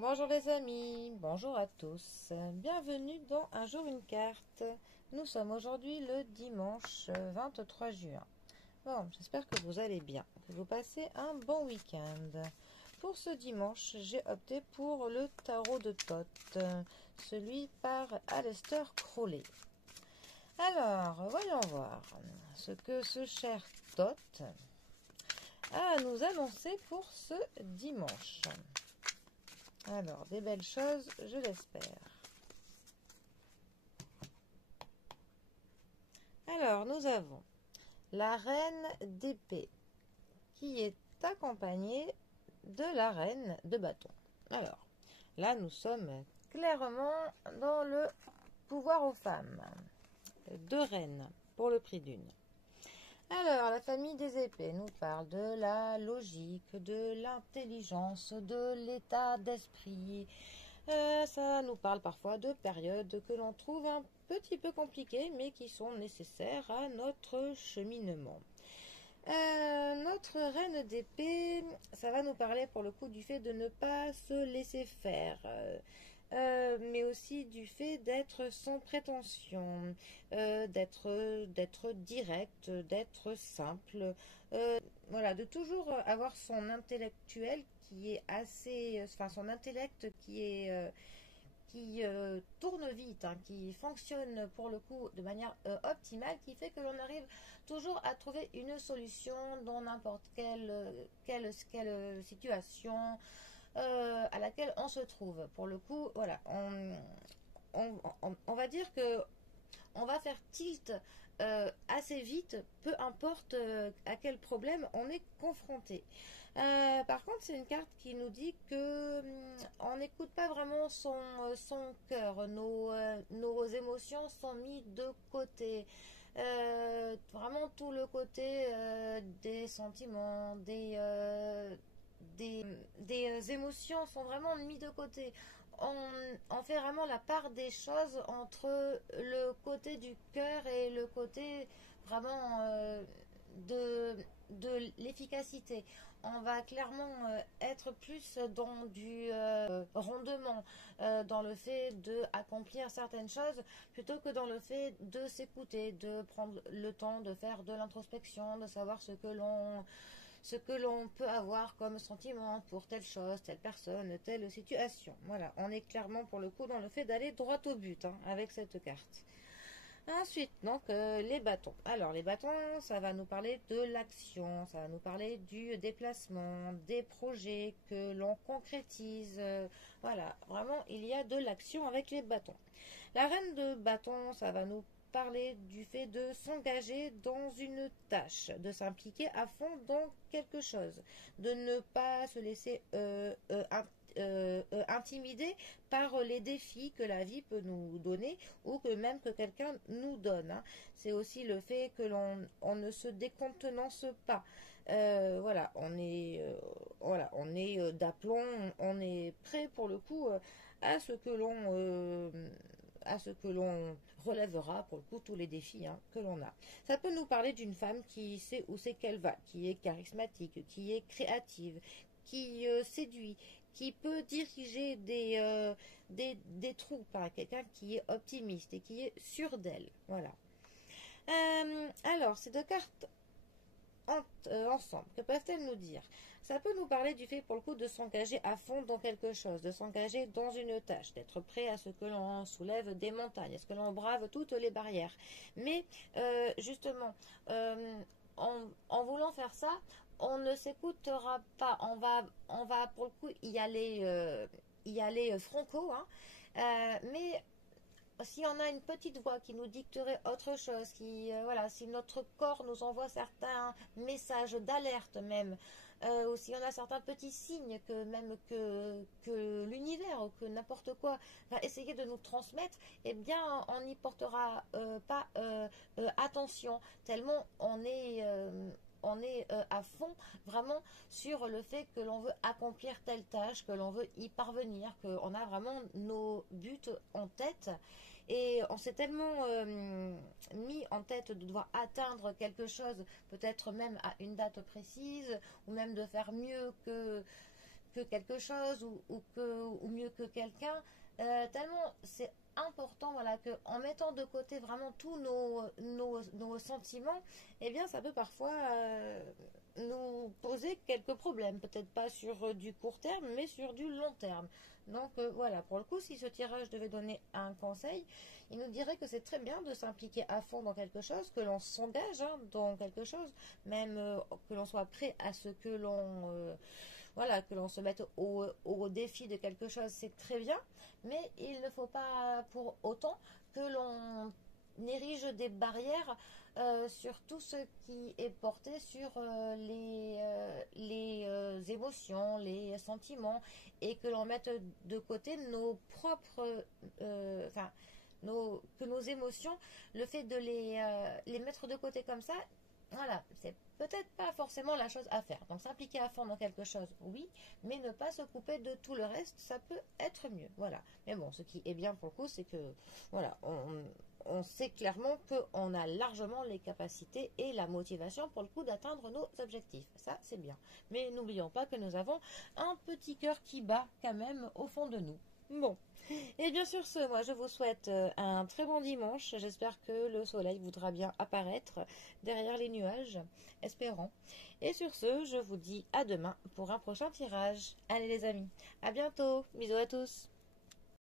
Bonjour les amis, bonjour à tous. Bienvenue dans Un jour une carte. Nous sommes aujourd'hui le dimanche 23 juin. Bon, j'espère que vous allez bien, que vous passez un bon week-end. Pour ce dimanche, j'ai opté pour le tarot de Thoth, celui par Aleister Crowley. Alors, voyons voir ce que ce cher Thoth a à nous annoncer pour ce dimanche. Alors, des belles choses, je l'espère. Alors, nous avons la reine d'épée, qui est accompagnée de la reine de bâton. Alors, là, nous sommes clairement dans le pouvoir aux femmes. Deux reines, pour le prix d'une. Alors, la famille des épées nous parle de la logique, de l'intelligence, de l'état d'esprit. Ça nous parle parfois de périodes que l'on trouve un petit peu compliquées, mais qui sont nécessaires à notre cheminement. Notre reine d'épée, ça va nous parler pour le coup du fait de ne pas se laisser faire. Mais aussi du fait d'être sans prétention, d'être direct, d'être simple, voilà, de toujours avoir son intellectuel qui est assez, enfin son intellect qui tourne vite, hein, qui fonctionne pour le coup de manière optimale, qui fait que l'on arrive toujours à trouver une solution dans n'importe quelle situation à laquelle on se trouve. Pour le coup, voilà, on va dire que on va faire tilt assez vite, peu importe à quel problème on est confronté. Par contre, c'est une carte qui nous dit que on n'écoute pas vraiment son cœur, nos émotions sont mises de côté. Vraiment tout le côté des sentiments, des émotions sont vraiment mis de côté. On fait vraiment la part des choses entre le côté du cœur et le côté vraiment de l'efficacité. On va clairement être plus dans du rondement, dans le fait d'accomplir certaines choses, plutôt que dans le fait de s'écouter, de prendre le temps de faire de l'introspection, de savoir ce que l'on peut avoir comme sentiment pour telle chose, telle personne, telle situation. Voilà, on est clairement pour le coup dans le fait d'aller droit au but hein, avec cette carte. Ensuite, donc, les bâtons. Alors, les bâtons, ça va nous parler de l'action, ça va nous parler du déplacement, des projets que l'on concrétise. Voilà, vraiment, il y a de l'action avec les bâtons. La reine de bâton, ça va nous parler du fait de s'engager dans une tâche, de s'impliquer à fond dans quelque chose, de ne pas se laisser intimider par les défis que la vie peut nous donner ou que même que quelqu'un nous donne. Hein. C'est aussi le fait que on ne se décontenance pas. Voilà, on est d'aplomb, on est prêt pour le coup à ce que l'on relèvera pour le coup tous les défis hein, que l'on a. Ça peut nous parler d'une femme qui sait où c'est qu'elle va, qui est charismatique, qui est créative, qui séduit, qui peut diriger des troupes, hein, quelqu'un qui est optimiste et qui est sûr d'elle. Voilà. Alors, ces deux cartes ensemble, que peuvent-elles nous dire? Ça peut nous parler du fait pour le coup de s'engager à fond dans quelque chose, de s'engager dans une tâche, d'être prêt à ce que l'on soulève des montagnes, à ce que l'on brave toutes les barrières. Mais justement, en voulant faire ça, on ne s'écoutera pas. On va pour le coup y aller franco, hein. Mais si on a une petite voix qui nous dicterait autre chose, voilà, si notre corps nous envoie certains messages d'alerte même, ou si on a certains petits signes que l'univers ou que n'importe quoi va essayer de nous transmettre, eh bien on n'y portera pas attention, tellement on est à fond vraiment sur le fait que l'on veut accomplir telle tâche, que l'on veut y parvenir, qu'on a vraiment nos buts en tête. Et on s'est tellement mis en tête de devoir atteindre quelque chose, peut-être même à une date précise, ou même de faire mieux que quelque chose ou mieux que quelqu'un. Tellement c'est important, voilà, que en mettant de côté vraiment tous nos sentiments, eh bien ça peut parfois nous poser quelques problèmes, peut-être pas sur du court terme, mais sur du long terme. Donc voilà, pour le coup, si ce tirage devait donner un conseil, il nous dirait que c'est très bien de s'impliquer à fond dans quelque chose, que l'on s'engage dans quelque chose, même que l'on soit prêt à ce que l'on voilà, que l'on se mette au défi de quelque chose, c'est très bien, mais il ne faut pas pour autant que l'on érige des barrières sur tout ce qui est porté sur les émotions, les sentiments, et que l'on mette de côté nos propres, enfin, que nos émotions, le fait de les mettre de côté comme ça, voilà, c'est peut-être pas forcément la chose à faire. Donc s'impliquer à fond dans quelque chose, oui, mais ne pas se couper de tout le reste, ça peut être mieux. Voilà. Mais bon, ce qui est bien pour le coup, c'est que voilà, on sait clairement qu'on a largement les capacités et la motivation pour le coup d'atteindre nos objectifs. Ça, c'est bien. Mais n'oublions pas que nous avons un petit cœur qui bat quand même au fond de nous. Bon. Et bien sur ce, moi je vous souhaite un très bon dimanche. J'espère que le soleil voudra bien apparaître derrière les nuages, espérons. Et sur ce, je vous dis à demain pour un prochain tirage. Allez les amis, à bientôt, bisous à tous.